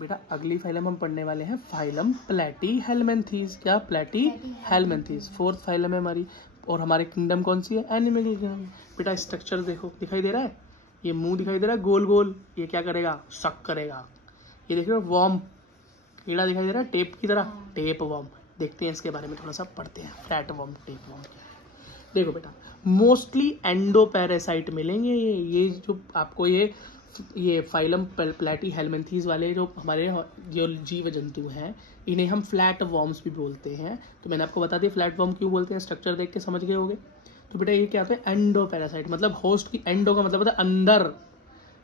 बेटा अगली फाइलम हम पढ़ने वाले हैं फाइलम प्लेटीहेलमिन्थीज। क्या? प्लेटीहेलमिन्थीज 4th फाइलम है हमारी। और हमारे किंगडम कौन सी है? Animal kingdom. बेटा स्ट्रक्चर देखो, दिखाई दे रहा है, ये मुंह दिखाई दे रहा है गोल गोल, ये क्या करेगा? सक करेगा। ये देख रहे हो वर्म, कीड़ा दिखाई दे रहा है टेप की तरह, टेप वर्म। देखते हैं इसके बारे में, थोड़ा सा पढ़ते हैं। Flat worm, tape worm. देखो बेटा मोस्टली एंडोपैरासाइट मिलेंगे। ये जो आपको ये फाइलम प्लेटीहेलमिन्थीज वाले जो हमारे जो जीव जंतु हैं, इन्हें हम फ्लैट वर्म्स भी बोलते हैं। तो मैंने आपको बता दिया फ्लैट वर्म क्यों बोलते हैं, स्ट्रक्चर देख के समझ गए होगे। तो बेटा ये क्या होता है? एंडोपैरासाइट मतलब होस्ट की, एंडो का मतलब होता है अंदर,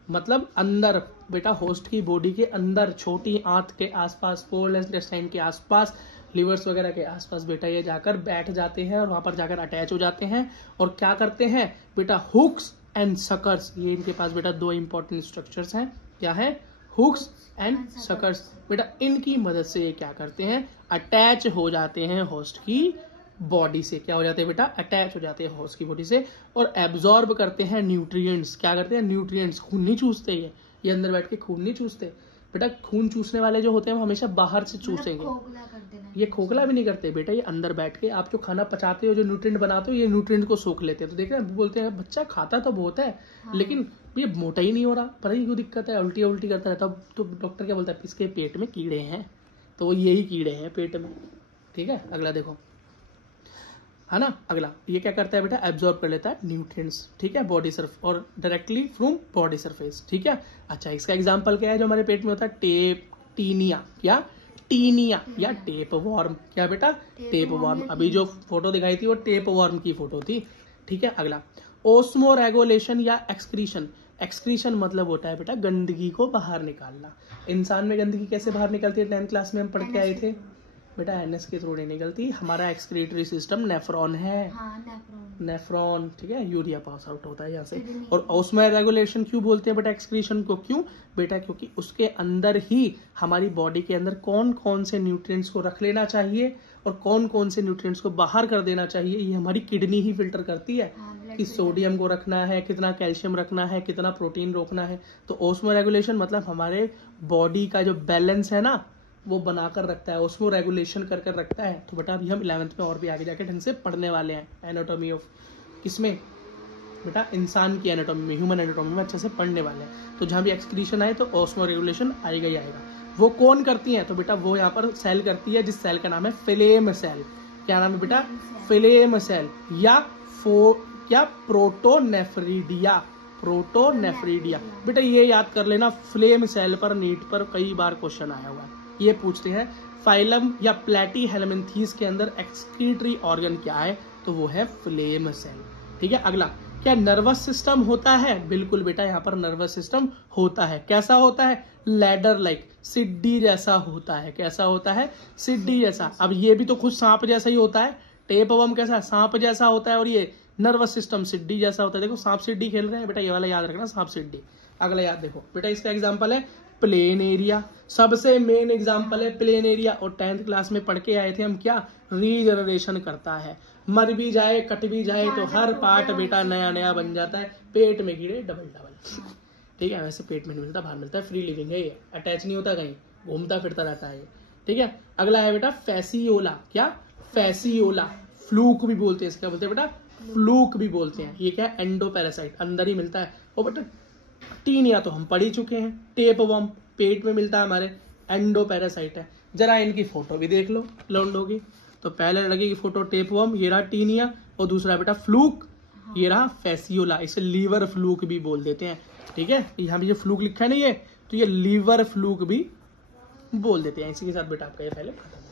मतलब अंदर बेटा होस्ट की बॉडी के अंदर, छोटी आंत के आसपास, स्मॉल इंटेस्टाइन के आसपास, लिवर्स वगैरह के आसपास बेटा ये जाकर बैठ जाते हैं और वहां पर जाकर अटैच हो जाते हैं। और क्या करते हैं बेटा? हुक्स एंड सकर्स, ये इनके पास बेटा 2 इंपॉर्टेंट स्ट्रक्चर्स हैं। क्या है? Hooks and suckers. बेटा इनकी मदद से ये क्या करते हैं? अटैच हो जाते हैं होस्ट की बॉडी से। क्या हो जाते हैं बेटा? अटैच हो जाते हैं होस्ट की बॉडी से और एब्जॉर्ब करते हैं न्यूट्रिएंट्स। क्या करते हैं? न्यूट्रिएंट्स। खून नहीं चूसते ये अंदर बैठ के खून नहीं चूसते बेटा। खून चूसने वाले जो होते हैं वो हमेशा बाहर से चूसेंगे, ये खोखला भी नहीं करते बेटा। ये अंदर बैठ के आप जो खाना पचाते हो, जो न्यूट्रिएंट बनाते हो, ये न्यूट्रिएंट को सोख लेते हैं। तो देख रहे हैं, बोलते हैं बच्चा खाता तो बहुत है लेकिन ये मोटा ही नहीं हो रहा, पता नहीं क्यों दिक्कत है, उल्टी उल्टी करता रहता। तो डॉक्टर क्या बोलता है? इसके पेट में कीड़े हैं। तो यही कीड़े हैं पेट में। ठीक है, अगला देखो, है ना। अगला ये क्या करता है बेटा? एब्जॉर्ब कर लेता है न्यूट्रिएंट्स। ठीक है, बॉडी सरफेस और डायरेक्टली फ्रॉम बॉडी सरफेस। ठीक है, अच्छा इसका एग्जांपल क्या है जो हमारे पेट में होता है? टीनिया। क्या? टीनिया या टेप वॉर्म। क्या बेटा? Tape warm. अभी जो फोटो दिखाई थी वो टेप वॉर्म की फोटो थी। ठीक है, अगला ओस्मोरेगुलेशन या एक्सक्रीशन। एक्सक्रीशन मतलब होता है बेटा गंदगी को बाहर निकालना। इंसान में गंदगी कैसे बाहर निकलती है? 10th क्लास में हम पढ़ के आए थे बेटा, एनएस के थ्रू नहीं निकलती। हमारा एक्सक्रीटरी सिस्टम नेफ्रॉन है। नेफ्रॉन। ठीक है, यूरिया पास आउट होता है यहाँ से। और ओस्मोरेगुलेशन क्यों बोलते हैं बेटा एक्सक्रीशन को? क्यों बेटा? क्योंकि उसके अंदर ही हमारी बॉडी के अंदर कौन कौन से न्यूट्रिएंट्स को रख लेना चाहिए और कौन कौन से न्यूट्रिएंट्स को बाहर कर देना चाहिए, ये हमारी किडनी ही फिल्टर करती है कि सोडियम को रखना है, कितना कैल्शियम रखना है, कितना प्रोटीन रोकना है। तो ओस्मोरेगुलेशन मतलब हमारे बॉडी का जो बैलेंस है ना वो बनाकर रखता है, उसको रेगुलेशन कर कर रखता है। तो बेटा अभी हम 11th में और भी आगे जाके ढंग से पढ़ने वाले हैं एनाटॉमी ऑफ, किसमें बेटा? इंसान की एनाटॉमी में, ह्यूमन एनाटॉमी में अच्छे से पढ़ने वाले हैं। तो जहां भी एक्सक्रीशन आए तो ऑस्मो रेगुलेशन आएगा ही आएगा। वो कौन करती है? तो बेटा वो यहाँ पर सेल करती है जिस सेल का नाम है फिलेम सेल। क्या नाम है बेटा? फिलेम सेल या क्या? प्रोटोनेफ्रिडिया। प्रोटोनेफ्रिडिया बेटा ये याद कर लेना, फ्लेम सेल पर नीट पर कई बार क्वेश्चन आया हुआ है। ये पूछते हैं फाइलम या प्लेटीहेलमिन्थीज के अंदर एक्सक्रीटरी ऑर्गन क्या है? तो वो है फ्लेम सेल। ठीक है, अगला क्या नर्वस सिस्टम होता है? बिल्कुल बेटा, यहाँ पर नर्वस सिस्टम होता है। कैसा होता है? लैडर लाइक, सिड्डी जैसा होता है। कैसा होता है? सिड्डी जैसा। अब ये भी तो खुद सांप जैसा ही होता है। टेप वर्म कैसा? सांप जैसा होता है। और ये नर्वस सिस्टम सिड्डी जैसा होता है। देखो सांप सिड्डी खेल रहे हैं बेटा, ये वाला याद रखना, सांप सिड्डी। अगला याद देखो बेटा, इसका एग्जाम्पल है प्लेन एरिया। सबसे मेन एग्जाम्पल है प्लेन एरिया। और 10th क्लास में पढ़ के आए थे हम, क्या? रीजनरेशन करता है। मर भी जाए, कट भी जाए तो हर पार्ट बेटा नया नया बन जाता है। पेट में कीड़े डबल डबल। ठीक है, वैसे पेट में नहीं मिलता, बाहर मिलता है। फ्री लिविंग है ये, अटैच नहीं होता कहीं, घूमता फिरता रहता है ये। ठीक है, अगला है बेटा फैसियोला। क्या? फैसियोला। फ्लूक भी बोलते हैं, इसका बोलते हैं बेटा फ्लूक भी बोलते हैं। ये क्या? एंडोपैरासाइट, अंदर ही मिलता है। और बेटा टीनिया तो हम पढ़ ही चुके हैं, टेप वर्म पेट में मिलता है हमारे, एंडोपैरासाइट है। जरा इनकी फोटो भी देख लो लौंडो की। तो पहले लगेगी फोटो टेप वर्म, ये रहा टीनिया, और दूसरा बेटा फ्लूक, ये रहा फैसियोला। इसे लीवर फ्लूक भी बोल देते हैं। ठीक है, यहाँ पे जो फ्लूक लिखा है ना ये, तो ये लीवर फ्लूक भी बोल देते हैं। इसी के साथ बेटा आपका ये पहले खत्म।